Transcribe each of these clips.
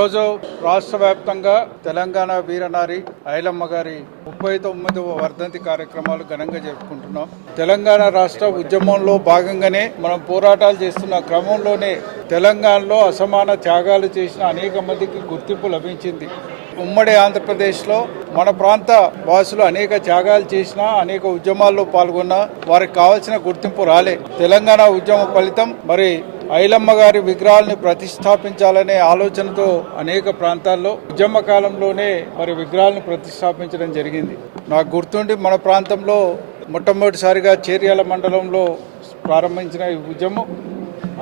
ఈరోజు రాష్ట్ర వ్యాప్తంగా తెలంగాణ వీరనారి ఐలమ్మ గారి ముప్పై తొమ్మిదవ వర్ధంతి కార్యక్రమాలు ఘనంగా జరుపుకుంటున్నాం. తెలంగాణ రాష్ట్ర ఉద్యమంలో భాగంగానే మనం పోరాటాలు చేస్తున్న క్రమంలోనే తెలంగాణలో అసమాన త్యాగాలు చేసిన అనేక మందికి గుర్తింపు లభించింది. ఉమ్మడి ఆంధ్రప్రదేశ్లో మన ప్రాంత వాసులు అనేక త్యాగాలు చేసినా అనేక ఉద్యమాల్లో పాల్గొన్నా వారికి కావాల్సిన గుర్తింపు రాలే. తెలంగాణ ఉద్యమ ఫలితం మరి ఐలమ్మ గారి విగ్రహాలని ప్రతిష్టాపించాలనే ఆలోచనతో అనేక ప్రాంతాల్లో ఉద్యమ కాలంలోనే మరి విగ్రహాలను ప్రతిష్టాపించడం జరిగింది. నాకు గుర్తుండి మన ప్రాంతంలో మొట్టమొదటిసారిగా చేర్యాల మండలంలో ప్రారంభించిన ఈ ఉద్యమం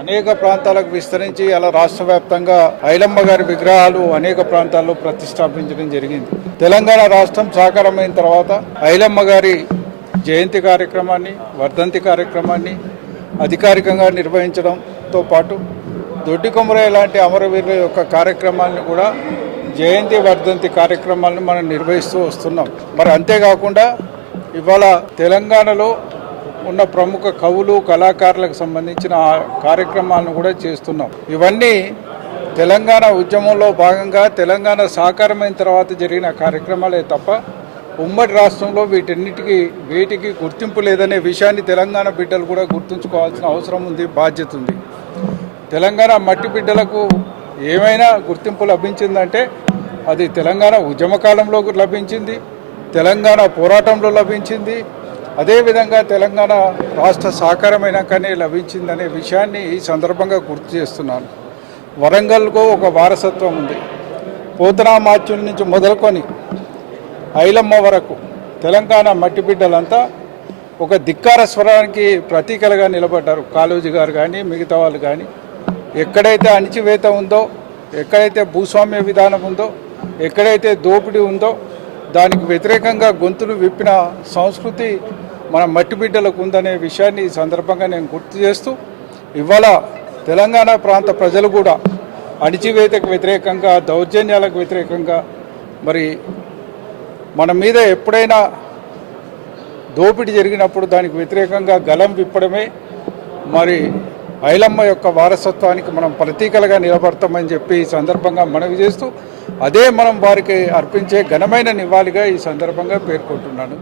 అనేక ప్రాంతాలకు విస్తరించి అలా రాష్ట్ర వ్యాప్తంగా ఐలమ్మ గారి విగ్రహాలు అనేక ప్రాంతాల్లో ప్రతిష్టాపించడం జరిగింది. తెలంగాణ రాష్ట్రం సాకారమైన తర్వాత ఐలమ్మ గారి జయంతి కార్యక్రమాన్ని వర్ధంతి కార్యక్రమాన్ని అధికారికంగా నిర్వహించడం తో పాటు దొడ్డి కొమరయ్య లాంటి అమరవీరుల యొక్క కార్యక్రమాలను కూడా జయంతి వర్ధంతి కార్యక్రమాలను మనం నిర్వహిస్తూ వస్తున్నాం. మరి అంతేకాకుండా ఇవాళ తెలంగాణలో ఉన్న ప్రముఖ కవులు కళాకారులకు సంబంధించిన కార్యక్రమాలను కూడా చేస్తున్నాం. ఇవన్నీ తెలంగాణ ఉద్యమంలో భాగంగా తెలంగాణ సాకారమైన తర్వాత జరిగిన కార్యక్రమాలే తప్ప ఉమ్మడి రాష్ట్రంలో వీటన్నిటికీ వీటికి గుర్తింపు లేదనే విషయాన్ని తెలంగాణ బిడ్డలు కూడా గుర్తుంచుకోవాల్సిన అవసరం ఉంది బాధ్యత ఉంది. తెలంగాణ మట్టి బిడ్డలకు ఏమైనా గుర్తింపు లభించిందంటే అది తెలంగాణ ఉద్యమకాలంలో లభించింది తెలంగాణ పోరాటంలో లభించింది. అదేవిధంగా తెలంగాణ రాష్ట్ర సాకారమైనాకనే లభించిందనే విషయాన్ని ఈ సందర్భంగా గుర్తు చేస్తున్నాను. వరంగల్కు ఒక వారసత్వం ఉంది. పోతనామాచ్యుల నుంచి మొదలుకొని ఐలమ్మ వరకు తెలంగాణ మట్టి బిడ్డలంతా ఒక ధిక్కార స్వరానికి ప్రతీకలుగా నిలబడ్డారు. కాళోజీ గారు కానీ మిగతా వాళ్ళు కానీ ఎక్కడైతే అణిచివేత ఉందో ఎక్కడైతే భూస్వామ్య విధానం ఉందో ఎక్కడైతే దోపిడీ ఉందో దానికి వ్యతిరేకంగా గొంతులు విప్పిన సంస్కృతి మన మట్టి బిడ్డలకు ఉందనే విషయాన్ని ఈ సందర్భంగా నేను గుర్తు చేస్తూ ఇవాళ తెలంగాణ ప్రాంత ప్రజలు కూడా అణిచివేతకు వ్యతిరేకంగా దౌర్జన్యాలకు వ్యతిరేకంగా మరి మన మీద ఎప్పుడైనా దోపిడీ జరిగినప్పుడు దానికి వ్యతిరేకంగా గలం విప్పడమే మరి ఐలమ్మ యొక్క వారసత్వానికి మనం ప్రతీకలుగా నిలబడతామని చెప్పి ఈ సందర్భంగా మనవి చేస్తూ అదే మనం వారికి అర్పించే ఘనమైన నివాళిగా ఈ సందర్భంగా పేర్కొంటున్నాను.